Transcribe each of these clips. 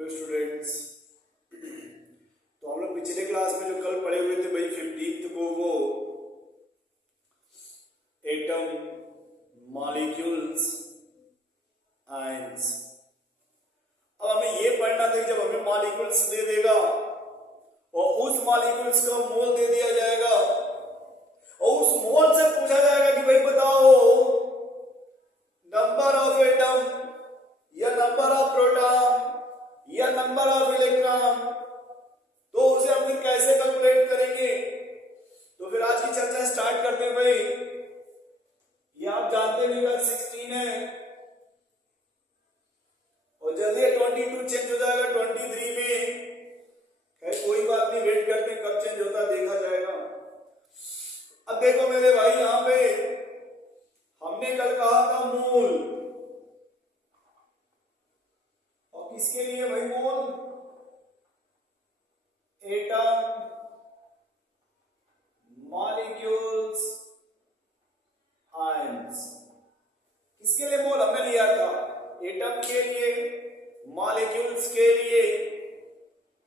Hello students. तो हम लोग पिछले क्लास में जो कल पढ़े हुए थे भाई 15th को, वो एटम, मॉलिक्यूल्स, आयंस। अब हमें ये पढ़ना था कि जब हमें मॉलिक्यूल्स दे देगा और उस मॉलिक्यूल्स का मोल दे दिया जाएगा और उस मोल से पूछा जाएगा कि भाई बताओ नंबर ऑफ एटम या नंबर ऑफ प्रोटॉन या नंबर ऑफ इलेक्ट्रॉन, तो उसे हम फिर कैसे कैलकुलेट करेंगे। तो फिर आज की चर्चा स्टार्ट करते हैं भाई। ये आप जानते हैं 16 है और जल्दी 22 चेंज हो जाएगा 23 में। खैर कोई बात नहीं, वेट करते हैं कब चेंज होता देखा जाएगा। अब देखो मेरे भाई, यहां पे हमने कल कहा था मोल, और किसके लिए भाई मोल? Atom, molecules, ions. किसके लिए मोल हमने लिया था? एटम के लिए, मॉलिक्यूल्स के लिए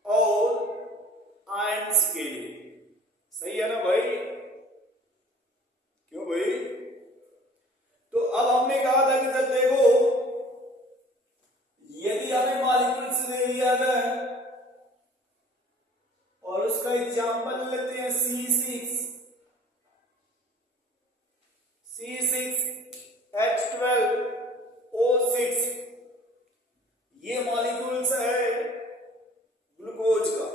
और आयंस के लिए। सही है ना भाई? क्यों भाई? तो अब हमने कहा था कि जब देखो यदि हमें मॉलिक्यूल्स दे दिया जाए और उसका एग्जांपल लेते हैं C6 H12O6, ये मॉलिक्यूल्स है ग्लूकोज का।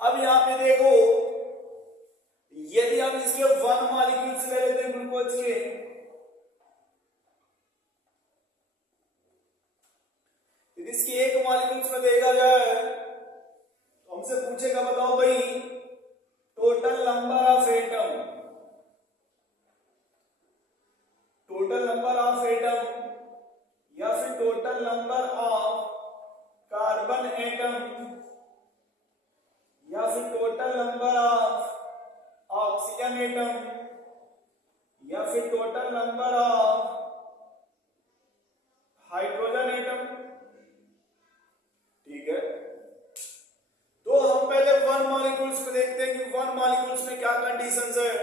अब यहां पे देखो यदि हम इसके 1 मॉलिक्यूल्स ले लेते हैं ग्लूकोज के, यदि इसके एक मॉलिक्यूल्स में देखा जाए तो हमसे पूछेगा बताओ भाई total number of atom, total number of atom या फिर total number of carbon atom या फिर total number of oxygen atom या फिर total number of hydrogen atom. ठीक है, तो हम पहले 1 मॉलिक्यूल्स को देखते हैं कि 1 मॉलिक्यूल्स में क्या कंडीशंस है।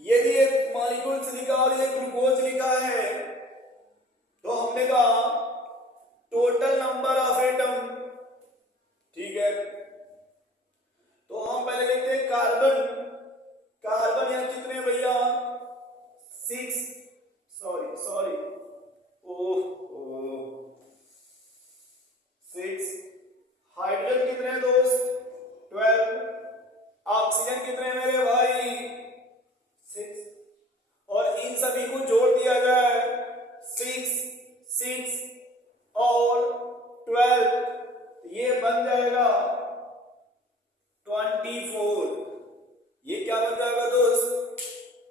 यदि एक मॉलिक्यूल्स लिखा और ये ग्लूकोज लिखा है तो हमने कहा टोटल नंबर ऑफ एटम। ठीक है, तो हम पहले देखते हैं कार्बन। कार्बन यहां कितने भैया? 6, सॉरी ओह 6। हाइड्रोजन कितने हैं दोस्त? 12। ऑक्सीजन कितने हैं मेरे भाई? 6। और इन सभी को जोड़ दिया जाए 6 और 12, ये बन जाएगा 24। ये क्या बन जाएगा दोस्त?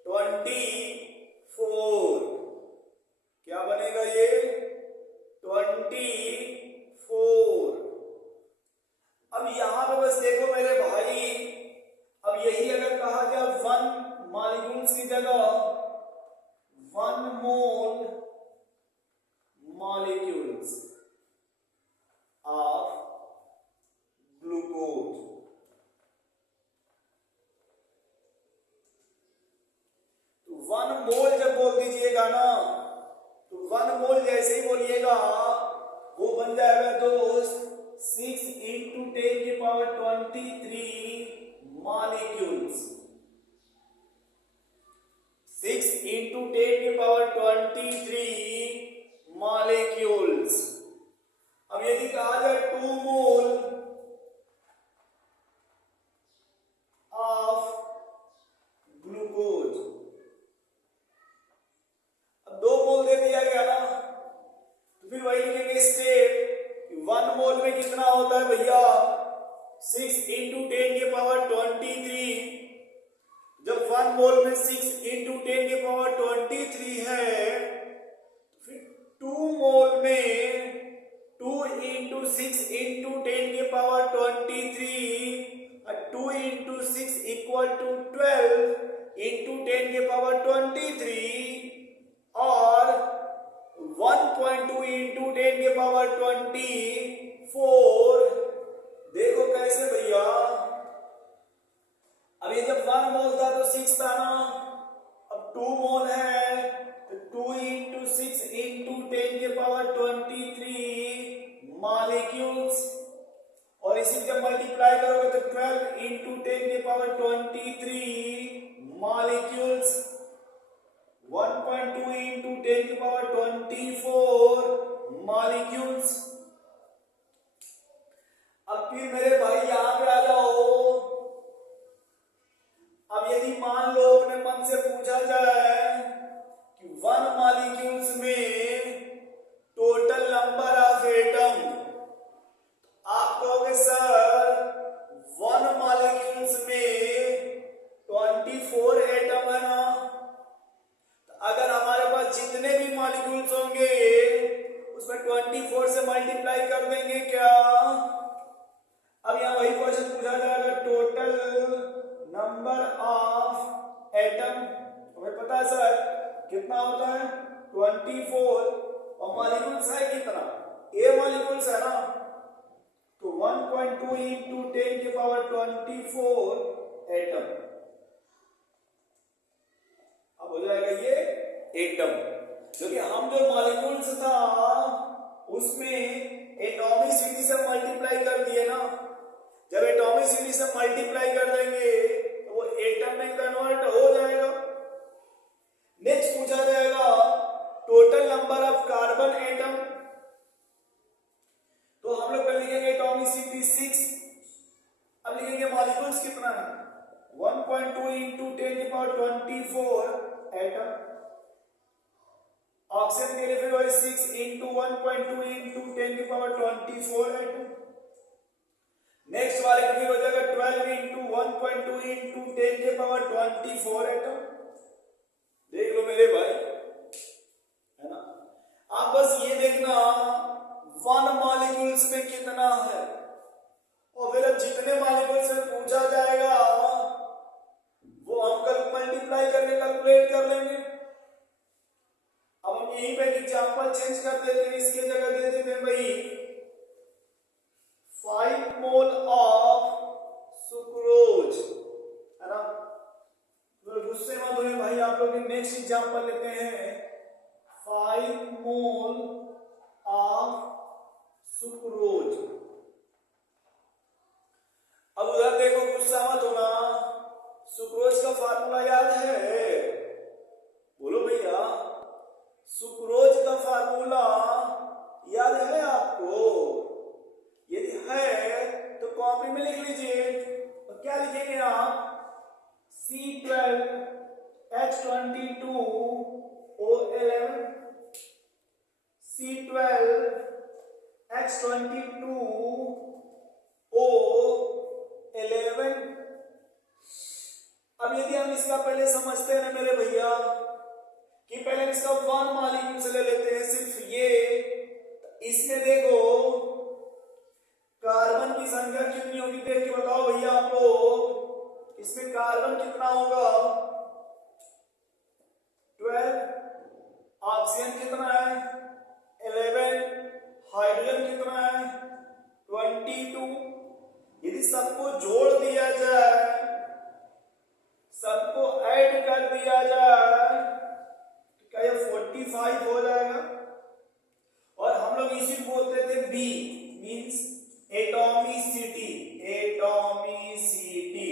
24। क्या बनेगा ये? 24। अब यहां पे बस देखो मेरे भाई, अब यही अगर कहा जाए 1 मॉलिक्यूल्स की जगह 1 मोल मॉलिक्यूल्स ऑफ ग्लूकोज, तो 1 मोल जब बोल दीजिएगा ना, तो 1 मोल जैसे ही बोलिएगा वो बन जाएगा दोस्त 6 × 10⁻23 मॉलिक्यूल्स। 6 × 10⁻23 मॉलिक्यूल्स। अब यदि कहा जाए 2 मोल ऑफ ग्लूकोज, अब 2 मोल दे दिया गया ना, तो फिर वही लिखेंगे स्टेप 1 मोल में कितना होता है भैया? 6 × 10⁻23। जब 1 मोल में 6 × 10⁻23 है, तो फिर 2 मोल में 2 × 6 × 10⁻23, 2 × 6 = 12 × 10⁻23 और 1 1.2 इंटू 10 के पावर 24। देखो कैसे भैया, अब ये जब 1 मोल था तो 6 था ना, अब 2 मोल है तो 2 इंटू 6 इंटू 10 के पावर 23 मॉलिक्यूल्स, और इसी जब मल्टीप्लाई करोगे तो 12 इंटू 10 के पावर 23 मॉलिक्यूल्स, 1.2 इंटू 10 के पावर 24 मॉलिक्यूल्स। अब फिर मेरे भाई यहां पे आ जाओ। अब यदि मान लो अपने मन से पूछा जाए कि 1 मॉलिक्यूल्स में टोटल नंबर ऑफ एटम, आप कहोगे सर 1 मॉलिक्यूल्स में 24 एटम है ना, तो अगर हमारे पास जितने भी मॉलिक्यूल्स होंगे उसमें 24 से मल्टीप्लाई कर देंगे क्या? अब यहां वही क्वेश्चन पूछा जाएगा, टोटल नंबर ऑफ एटम, हमें पता है सर कितना होता है 24, और मॉलिक्यूल्स है कितना, ए मॉलिक्यूल्स है ना, तो 1.2 इंटू 10 के पावर 24 एटम। अब हो जाएगा ये एटम, क्योंकि हम जो मॉलिक्यूल्स था उसमें एटॉमिसिटी से मल्टीप्लाई कर दिए ना, जब एटॉमिसिटी से मल्टीप्लाई कर देंगे तो वो एटम में कन्वर्ट हो जाएगा। नेक्स्ट पूछा जाएगा total number of carbon atom, तो हम लोग लिखेंगे एटॉमिसिटी 6, अब लिखेंगे मॉलिक्यूल्स कितना है 1.2 इंटू 10 की पावर 24 एटम, ऑक्सीजन के लिए फिर वही 6 इंटू 1.2 इंटू 10 की पावर 24 एटम। नेक्स्ट वाले फिर हो जाएगा 12 इंटू 1.2 इंटू 10 के पावर 24 एटम। देख लो मेरे भाई, है ना। आप बस ये देखना 1 मॉलिक्यूल्स में कितना है, और फिर जितने मॉलिक्यूल्स में पूछा जाएगा वो हम कल मल्टीप्लाई करके कैलकुलेट कर लेंगे। अब हम यहीं पे एग्जांपल चेंज कर देते हैं, इसके जगह दे देते हैं भाई 5 मोल ऑफ सुक्रोज, है ना। तो गुस्से मत होइए भाई, आप लोग नेक्स्ट एग्जांपल लेते हैं 5 मोल ऑफ सुक्रोज। अब उधर देखो, गुस्सा मत होना, सुक्रोज का फार्मूला याद है? बोलो भैया, सुक्रोज का फार्मूला याद है आपको? यदि है तो कॉपी में लिख लीजिए। तो क्या लिखेंगे आप? C12H22O11, C12H22O11। अब यदि हम इसका पहले समझते हैं ना मेरे भैया कि पहले इसका 1 मॉलिक्यूल से ले लेते हैं सिर्फ ये, इसमें देखो कार्बन की संख्या कितनी होगी, देख के बताओ भैया आप लोग, इसमें कार्बन कितना होगा 12, ऑक्सीजन कितना है 11, हाइड्रोजन कितना है 22। यदि सबको जोड़ दिया जाए, सबको ऐड कर दिया जाए, क्या ये 45 हो जाएगा? और हम लोग इसी बोलते थे बी, मींस एटॉमिसिटी। एटॉमिसिटी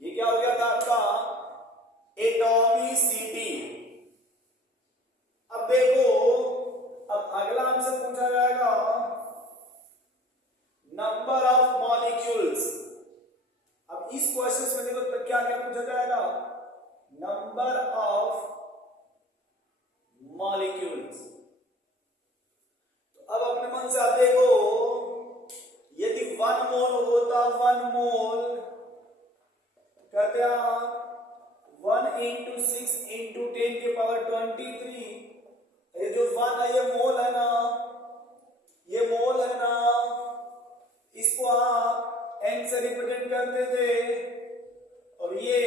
ये क्या हो गया था आपका? एटॉमिसिटी। अब देखो, अब अगला हमसे पूछा जाएगा नंबर ऑफ मॉलिक्यूल्स। अब इस क्वेश्चन में देखो तो क्या क्या पूछा जाएगा? Number of molecules. तो अब अपने मन से आप देखो, यदि 1 मोल होता, 1 मोल कहते हैं आप 1 इंटू 6 इंटू 10 के पावर 23, ये जो 1 है ये मोल है ना, ये मोल है ना, इसको आप n से रिप्रेजेंट करते थे, और ये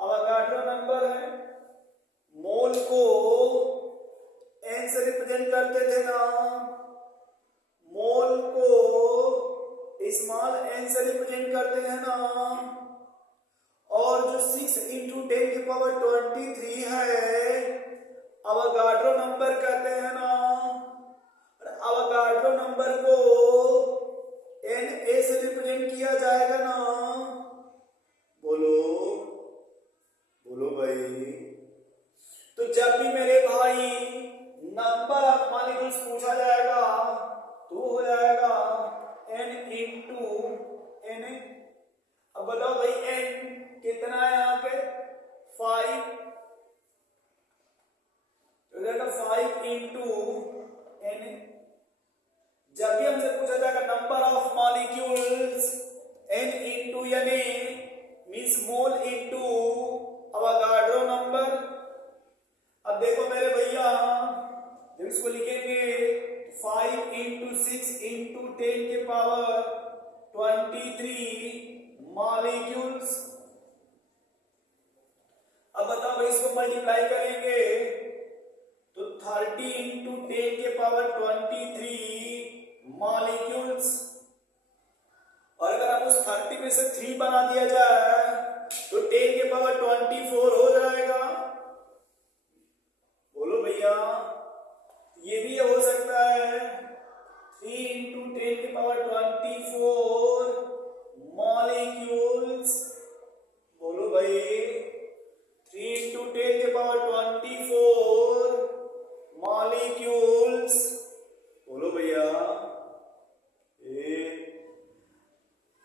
अवोगाड्रो नंबर है। मोल को एन से रिप्रेजेंट करते थे ना, मोल को स्मॉल एन से रिप्रेजेंट करते हैं ना, और जो 6 इंटू 10 की पावर 23 है अवोगाड्रो नंबर कहते हैं ना, अवोगाड्रो नंबर को एन ए से रिप्रेजेंट किया जाएगा ना। बोलो बोलो भाई। तो जब भी मेरे भाई नंबर ऑफ मॉलिक्यूल्स पूछा जाएगा तो हो जाएगा n इंटू एन। अब बताओ भाई n कितना है यहाँ पे 5, तो जाएगा 5 इंटू एन। जब भी हमसे पूछा जाएगा number of molecules n into N means mole into Avogadro number. अब देखो मेरे भैया जब इसको लिखेंगे 5 इंटू 6 इंटू 10 के पावर 23 मॉलिक्यूल्स। अब बताओ भाई इसको मल्टीप्लाई करेंगे तो 30 इंटू 10 के पावर 23 मॉलिक्यूल्स। और अगर हम उस 30 में से 3 बना दिया जाए तो 10 के पावर 24 हो जाएगा। बोलो भैया, ये भी हो सकता है 3 इंटू 10 के पावर 24 मॉलिक्यूल्स। बोलो भाई 3 इंटू 10 के पावर 24 मॉलिक्यूल्स। बोलो भैया।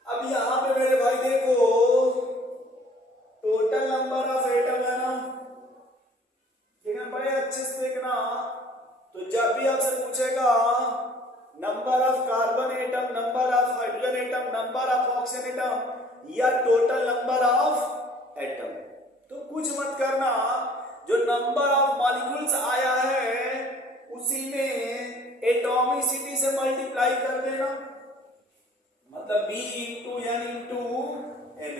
अब यहां पे मेरे भाई देखो टोटल नंबर ऑफ एटम है ना, देखना बड़े अच्छे से देखना। तो जब भी आपसे पूछेगा number of carbon atom, number of hydrogen atom, number of oxygen atom या टोटल नंबर ऑफ एटम, तो कुछ मत करना, जो नंबर ऑफ मॉलिक्यूल्स आया है उसी में एटॉमिसिटी से मल्टीप्लाई कर देना, मतलब B into N into N.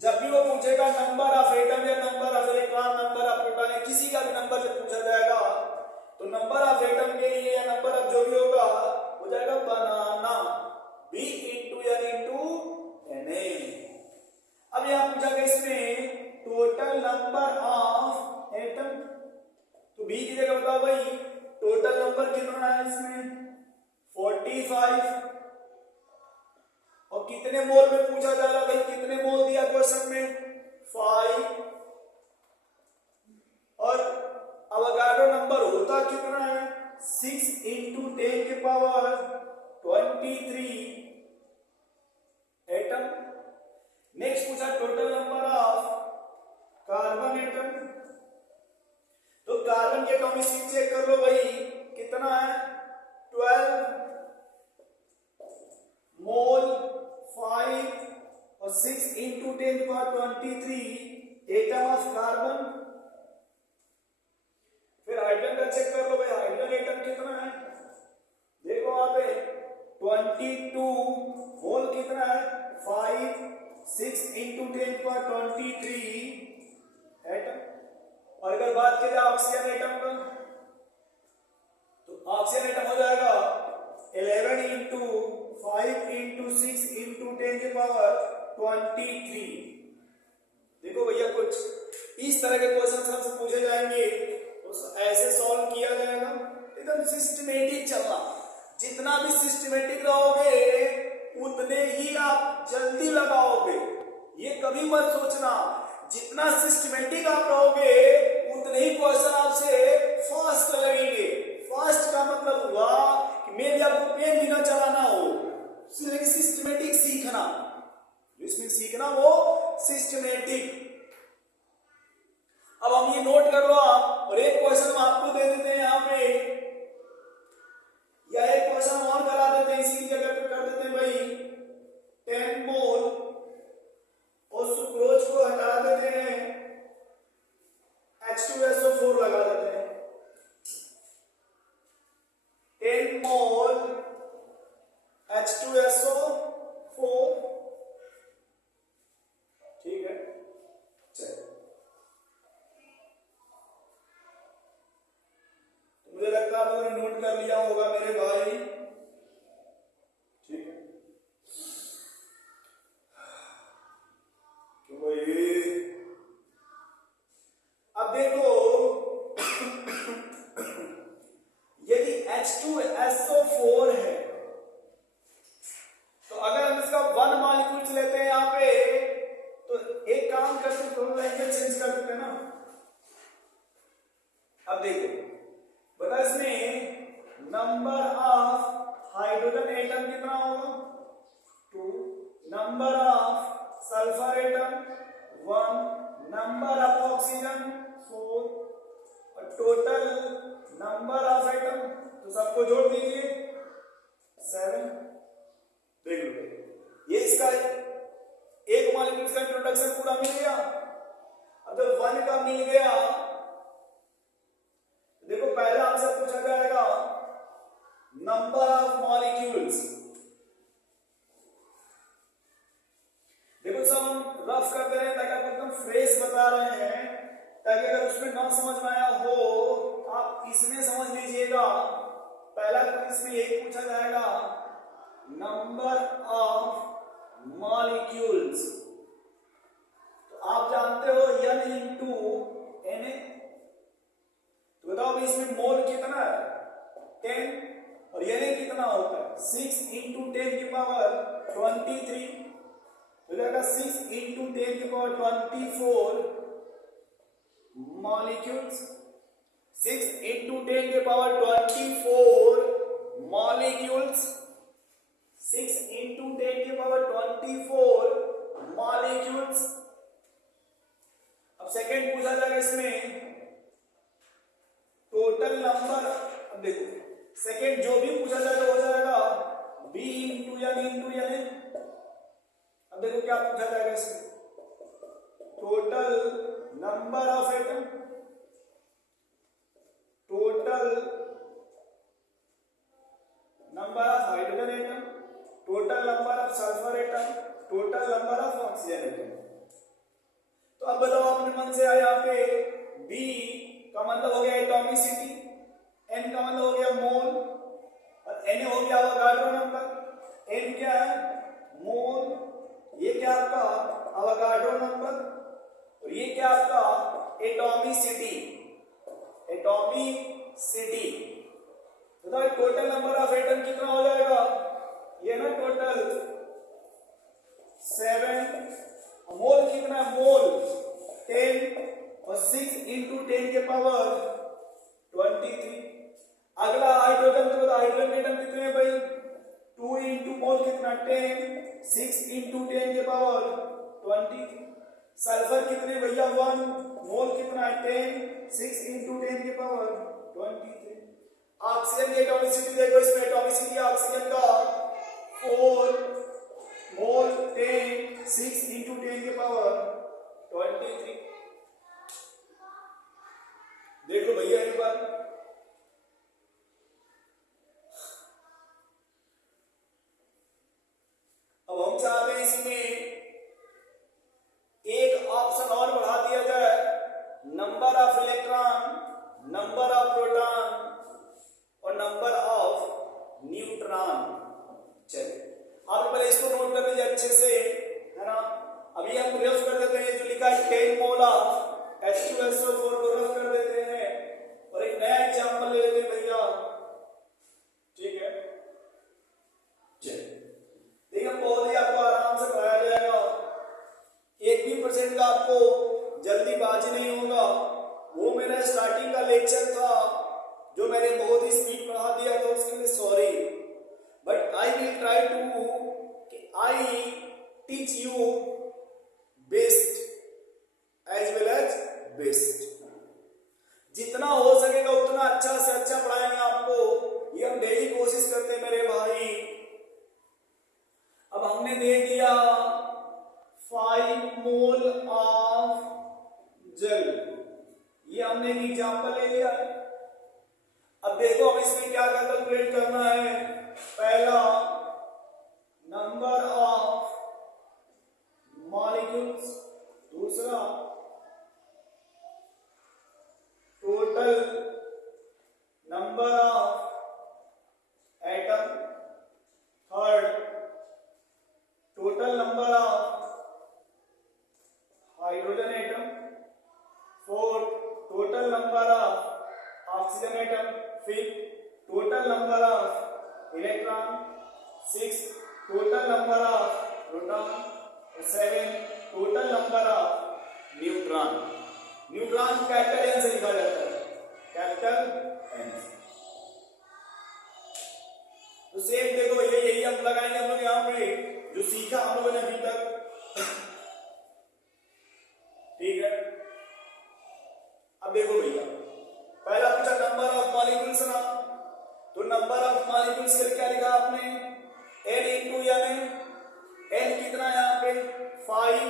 जब भी वो पूछेगा नंबर ऑफ एटम या number of electron, number of proton या किसी का भी नंबर जब पूछा जाएगा तो नंबर ऑफ एटम के लिए या नंबर ऑफ जो भी होगा हो जाएगा बनाना B into N into N. अब यहां पूछा गया इसमें टोटल नंबर ऑफ एटम, तो B की जगह बताओ भाई टोटल नंबर कितना है इसमें 45। और कितने मोल में पूछा जा रहा भाई, कितने मोल दिया क्वेश्चन में 5। और अवोगाड्रो नंबर होता कितना है 6 इंटू 10 के पावर 23 एटम। नेक्स्ट पूछा total number of carbon atom, तो कार्बन के एटॉमिक चेक कर लो भाई कितना है 12 मोल 5 और 6 into 10 power 23 atom of carbon. फिर हाइड्रोजन का चेक कर लो भाई, हाइड्रोजन एटम कितना है, देखो वहां पे 22 मोल कितना है 5 6 इंटू 10 पावर 23 एटम। और अगर बात की जाए ऑक्सीजन एटम का, तो ऑक्सीजन एटम हो जाएगा 11 इंटू 5 इंटू 6 इंटू 10 के पावर 23। देखो भैया कुछ इस तरह के क्वेश्चन आपसे पूछे जाएंगे तो ऐसे सॉल्व किया जाएगा, एकदम सिस्टमेटिक चलना। जितना भी सिस्टमेटिक रहोगे उतने ही आप जल्दी लगाओगे, ये कभी मत सोचना जितना सिस्टमेटिक आप रहोगे उतने ही क्वेश्चन आपसे फास्ट लगेंगे। फास्ट का मतलब हुआ कि मे भी आपको पेन भी ना चलाना हो, सिस्टमेटिक सीखना, इसमें सीखना वो सिस्टमेटिक। अब हम ये नोट कर लो आप, और एक क्वेश्चन आपको दे देते हैं यहाँ पे, या एक क्वेश्चन और करा देते हैं इसी की जगह पे, कर देते हैं भाई 10 मोल और सुक्रोज को हटा देते हैं, H2SO4 लगा देते हैं। 10 मोल H2SO4, ठीक है। चलिए नोट कर लिया होगा मेरे भाई, ठीक है। तो भाई अब देखो यदि H2SO4 है तो अगर हम इसका 1 मॉलिक्यूल्स लेते हैं यहां पे तो एक काम करते हैं, दोनों लाइन चेंज कर देते हैं ना। अब देखो बता इसमें नंबर ऑफ हाइड्रोजन एटम कितना होगा 2, number of sulphur atom 1, number of oxygen 4 और टोटल नंबर ऑफ एटम तो सबको जोड़ दीजिए 7। देख लो ये इसका एक मॉलिक्यूल का इंट्रोडक्शन पूरा मिल गया। अब जब 1 का मिल गया देखो पहला हमसे पूछा जाएगा नंबर ऑफ मॉलिक्यूल्स। देखो सब हम रफ करते रहे ताकि आप एकदम फ्रेश बता रहे हैं, ताकि अगर उसमें ना समझ में आया हो आप इसमें समझ लीजिएगा। पहला इसमें यही पूछा जाएगा नंबर ऑफ मॉलिक्यूल्स। तो आप जानते हो N इंटू Na, तो बताओ इसमें मोल कितना है 10 और Na कितना होता है 6 इंटू 10 की पावर 23, हो जाएगा 6 इंटू 10 की पावर 24 मॉलिक्यूल्स। 6 इंटू 10 की पावर 24 मॉलिक्यूल्स, 6 इंटू 10 की पावर 24 मॉलिक्यूल्स। अब सेकेंड पूछा जाएगा इसमें टोटल नंबर। अब देखो सेकेंड जो भी पूछा जाएगा हो जाएगा B into N into Na। अब देखो क्या पूछा जाएगा इसमें total number of atom, total number of hydrogen atom, total number of sulphur atom, total number of oxygen atom. तो अब बताओ अपने मन से आया यहाँ पे B का मतलब हो गया एटॉमिसिटी, N का मतलब हो गया मोल और Na हो गया अवोगाड्रो नंबर। N क्या है मोल, ये क्या आपका अवोगाड्रो नंबर और ये क्या आपका एटॉमिसिटी, एटॉमिसिटी। बताओ टोटल नंबर ऑफ एटम कितना हो जाएगा, ये ना टोटल 7, मोल कितना है मोल 10 और 6 इंटू 10 के पावर 23। अगला हाइड्रोजन, तो बताओ हाइड्रोजन एटम कितने हैं भाई 2 इंटू मोल कितना 10, 6 इंटू 10 के पावर 23। सल्फर कितने भैया 1, मोल कितना है 10, 6 इंटू 10 के पावर 23। ऑक्सीजन की एटॉमिसिटी देखो, इसमें एटॉमिसिटी ऑक्सीजन का 4, मोल 10, 6 इंटू 10 के पावर 23। देख लो भैया एक बार। अब हम चाहते हैं इसमें एक ऑप्शन और बढ़ा दिया जाए, number of electron, number of proton और नंबर ऑफ न्यूट्रॉन। चलिए आप पहले इसको नोट कर लीजिए अच्छे से, है ना। अभी हम रफ कर देते हैं, जो लिखा है 10 मोल ऑफ H2SO4 को रफ कर देते हैं और एक नया एग्जांपल ले लेते हैं भैया, ठीक है। चलिए देखिए बहुत ही आपको आराम से पढ़ाया जाएगा, 1% का आपको जल्दीबाजी नहीं होगा। वो मेरा स्टार्टिंग का लेक्चर था जो मैंने बहुत ही स्पीड पढ़ा दिया था, उसके लिए sorry, but I will try to I teach you best as well as best. जितना हो सकेगा उतना अच्छा से अच्छा पढ़ाएंगे आपको, ये हम डेली कोशिश करते हैं मेरे भाई। अब हमने दे दिया 5 मोल ऑफ जल, ये हमने एग्जांपल ले लिया है। अब देखो हम इसमें क्या क्या कैलकुलेट करना है। पहला नंबर ऑफ मॉलिक्यूल्स, दूसरा टोटल नंबर ऑफ इलेक्ट्रॉन, और 7 total number of neutron. Neutron capital N से लिखा जाता है, कैपिटल एन। तो सेम देखो यही हम लगाएंगे हम लोग यहाँ पे जो सीखा हम लोगों ने अभी तक, ठीक है। अब देखो भैया, पहला पूछा नंबर ऑफ मॉलिक्यूल्स ना, तो नंबर ऑफ मॉलिक्यूल्स के लिए क्या लिखा आपने, n इंटू यानी n कितना है यहाँ पे 5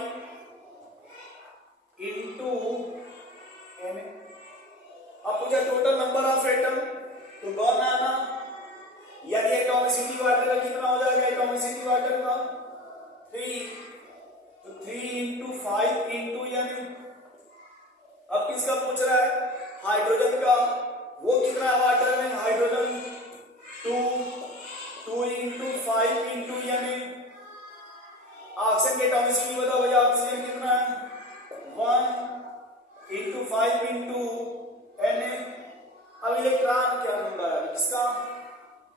इंटू n। अब पूछा टोटल नंबर ऑफ एटम, तो 1 आना, यानी एटॉमिसिटी वाटर का कितना हो जाएगा, एटॉमिसिटी वाटर का 3, तो 3 इंटू 5 इंटू यानी। अब किसका पूछ रहा है, हाइड्रोजन का, वो कितना है वाटर में, हाइड्रोजन 2 इंटू 5 इंटू यानी। ऑक्सीजन की एटॉमिसिटी बताओ भैया, ऑक्सीजन कितना है 1 इंटू 5 इंटू Na। अब इलेक्ट्रॉन क्या नंबर है किसका,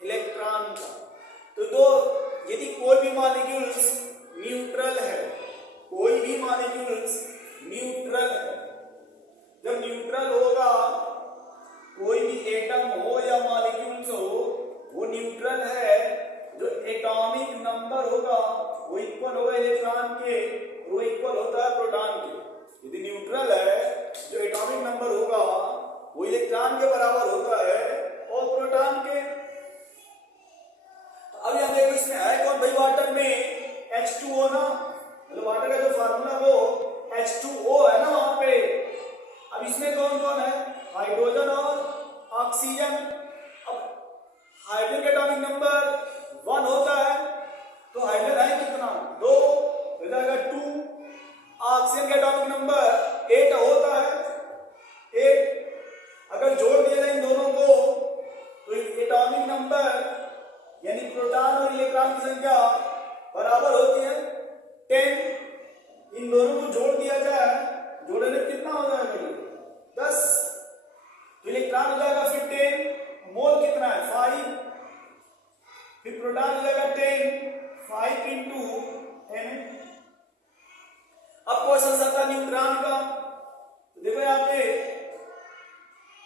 इलेक्ट्रॉन का। तो यदि कोई भी मॉलिक्यूल्स न्यूट्रल है, कोई भी मॉलिक्यूल्स न्यूट्रल है, जब न्यूट्रल होगा कोई भी एटम हो या मॉलिक्यूल्स हो, वो न्यूट्रल है, जो एटॉमिक नंबर होगा वो इक्वल होगा इलेक्ट्रॉन के, वो इक्वल होता है प्रोटॉन के। यदि न्यूट्रल है, जो एटॉमिक नंबर होगा वो इलेक्ट्रॉन के बराबर होता है और प्रोटॉन के। अब यहां देखो इसमें है कौन भाई, वाटर में H2O ना, मतलब वाटर का जो फार्मूला वो H2O है ना वहां पे। अब इसमें कौन कौन है, हाइड्रोजन और ऑक्सीजन। अब हाइड्रोजन का एटॉमिक नंबर 1 होता है, तो हाइड्रोजन है कितना 2 हो जाएगा 2। ऑक्सीजन का एटॉमिक नंबर 8 होता है 8। अगर जोड़ दिया जाए इन दोनों को तो एटॉमिक नंबर यानी प्रोटॉन और इलेक्ट्रॉन की संख्या बराबर होती है 10। इन दोनों को जोड़ दिया जाए, जोड़ने में कितना हो जाएगा 10, तो इलेक्ट्रॉन हो जाएगा फिर 10, मोल कितना है 5, फिर प्रोटॉन हो जाएगा 10, 5 इंटू n। अब क्वेश्चन आता है न्यूट्रॉन का, तो देखो यहाँ पे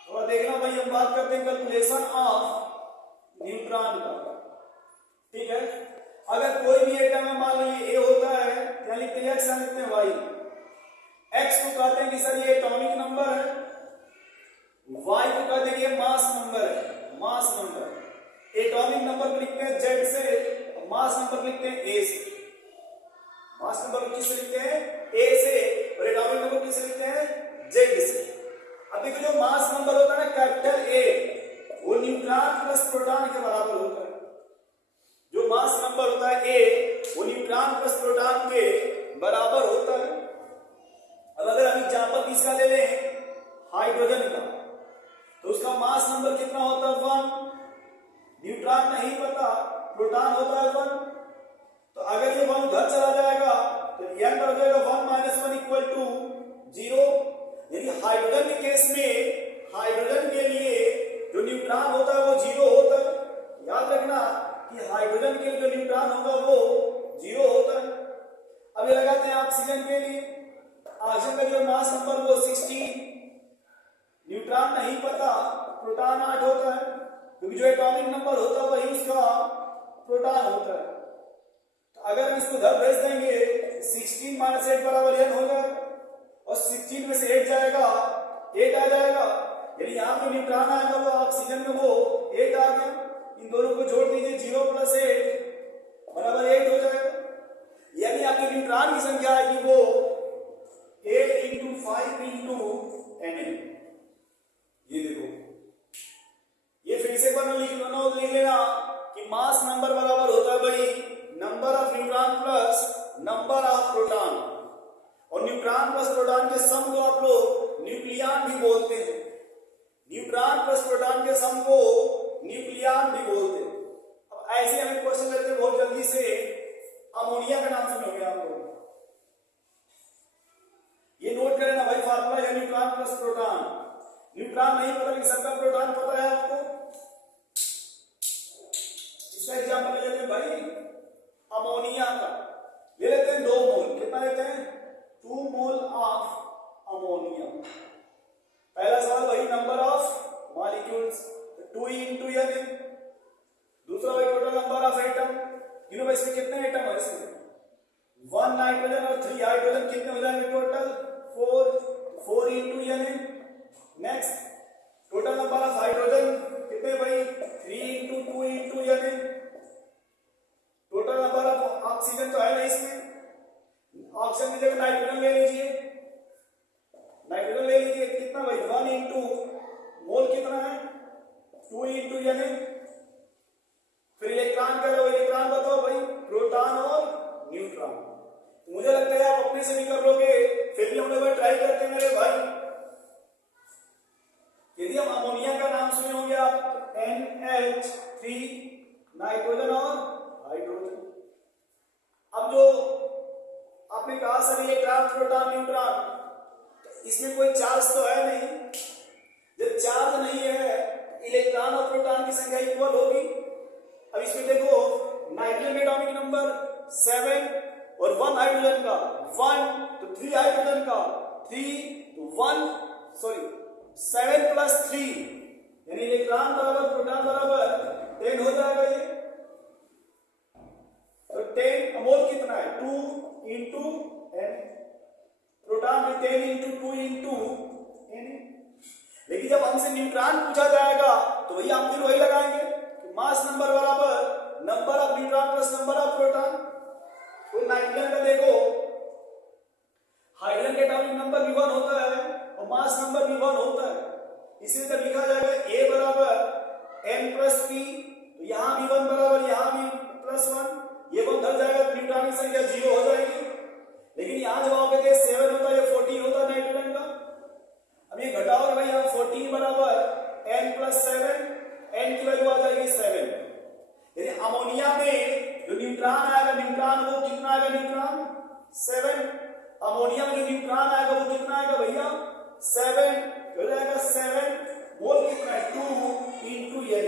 थोड़ा देखना भाई, हम बात करते हैं कैलकुलेशन ऑफ न्यूट्रॉन का, ठीक है। अगर कोई भी एटम है, मान लीजिए ए होता है, यानी लिखते हैं x, लिखते हैं y। x को कहते हैं कि सर ये एटॉमिक नंबर है, y को कहते हैं ये मास नंबर है, मास नंबर। एटॉमिक नंबर को लिखते हैं z से, मास नंबर लिखते हैं a से। मास नंबर किससे लिखते हैं a से, और एटॉमिक नंबर किससे लिखते हैं z से। अब देखो जो मास नंबर होता है ना कैपिटल A, वो न्यूट्रॉन प्लस प्रोटॉन के बराबर होता है। जो मास नंबर होता है A, वो न्यूट्रॉन प्लस प्रोटॉन के बराबर होता है। अब अगर हम एग्जांपल किसका ले लें, हाइड्रोजन का, तो उसका मास नंबर कितना होता है 1, न्यूट्रॉन नहीं पता, प्रोटॉन होता है 1। तो अगर ये 1 उधर चला जाएगा तो n हो जाएगा 1 - 1 = 0। यानी हाइड्रोजन के केस में, हाइड्रोजन के लिए जो न्यूट्रॉन होता है वो 0 होता है। याद रखना कि हाइड्रोजन के लिए जो न्यूट्रॉन होगा वो 0 होता है। अब ये लगाते हैं ऑक्सीजन के लिए, ऑक्सीजन का जो मास नंबर वो 16, न्यूट्रॉन नहीं पता, प्रोटॉन 8 होता है, क्योंकि जो एटॉमिक नंबर होता है वही उसका प्रोटॉन होता है। तो अगर हम इसको इधर भेज देंगे 16 - 8 बराबर n हो जाएगा, और 16 में से 8 जाएगा 8 आ जाएगा, यानी यहाँ पे न्यूट्रॉन आएगा वो ऑक्सीजन में वो 8 आ गया। इन दोनों को जोड़ दीजिए, 0 + 8 बराबर 8 हो जाएगा। यानी आपके न्यूट्रॉन की संख्या आएगी वो 8 इंटू 5 इंटू Na। ये देखो, ये फिर से एक बार लिख लेना कि मास नंबर बराबर होता है भाई number of neutron plus number of proton, और न्यूट्रॉन प्लस प्रोटॉन के सम को आप लोग न्यूक्लियन भी बोलते हैं। न्यूट्रॉन प्लस प्रोटॉन के सम को न्यूक्लियन भी बोलते हैं। अब ऐसे हमें क्वेश्चन लेते हैं बहुत जल्दी से, अमोनिया का नाम सुनोगे आप लोग, ये नोट करें ना भाई, फार्मूला है न्यूट्रॉन प्लस प्रोटॉन। न्यूट्रॉन नहीं पता लेकिन सबका प्रोटॉन पता है आपको। इसका एग्जांपल ले लेते हैं भाई अमोनिया का, ले लेते मोल कितना लेते हैं 2 मोल ऑफ अमोनिया। पहला सवाल वही number of molecules 2 into n। दूसरा वही टोटल नंबर ऑफ एटम। तीनों में इसमें कितने एटम है इसमें 1 नाइट्रोजन और 3 हाइड्रोजन कितने हो जाएंगे total 4 into n। Next total number of hydrogen कितने भाई 3 into 2 into n। Total number of oxygen तो है ना इसमें ऑक्सीजन की जगह नाइट्रोजन ले लीजिए कितना भाई 1 into मोल कितना है 2 into n। फिर इलेक्ट्रॉन का लो इलेक्ट्रॉन बताओ भाई प्रोटॉन और न्यूट्रॉन। मुझे लगता है आप अपने से भी कर लोगे फिर भी हम लोग ट्राई करते हैं मेरे भाई। यदि हम अमोनिया का नाम सुने होंगे आप NH3 नाइट्रोजन और हाइड्रोजन। अब जो आपने कहा सर इलेक्ट्रॉन प्रोटॉन न्यूट्रॉन इसमें कोई चार्ज तो है नहीं। जब चार्ज नहीं है इलेक्ट्रॉन और प्रोटॉन की संख्या इक्वल होगी। अब इसमें देखो नाइट्रोजन एटॉमिक नंबर 7 और 1 हाइड्रोजन का 1 तो 3 हाइड्रोजन का 3 तो 7 प्लस 3 यानी इलेक्ट्रॉन बराबर प्रोटॉन बराबर 10 हो जाएगा ये। तो 10 मोल कितना है 2 into n। प्रोटॉन भी 10 into 2 into n। लेकिन जब हमसे न्यूट्रॉन पूछा जाएगा तो वही हम फिर वही लगाएंगे मास नंबर बराबर number of neutron plus number of proton. तो नाइट्रोजन का देखो हाइड्रोजन के एटॉमिक नंबर भी 1 होता है और मास नंबर भी 1 होता है। इसलिए जब लिखा जाएगा A बराबर n प्लस p तो यहां भी 1 बराबर यहां भी प्लस 1 ये 1 धर जाएगा तो न्यूट्रॉन की संख्या 0 हो जाएगी। लेकिन यहां जब आओगे 7 होता है 14 होता है नाइट्रोजन का। अब ये घटाओगे भाई यहां 14 बराबर n प्लस 7 n की वैल्यू आ जाएगी 7। यानी अमोनिया में जो न्यूट्रॉन आएगा न्यूट्रॉन वो कितना आएगा न्यूट्रॉन 7। अमोनिया में जो न्यूट्रॉन आएगा वो कितना आएगा भैया 7 हो जाएगा 7 मोल कितना है 2 into n।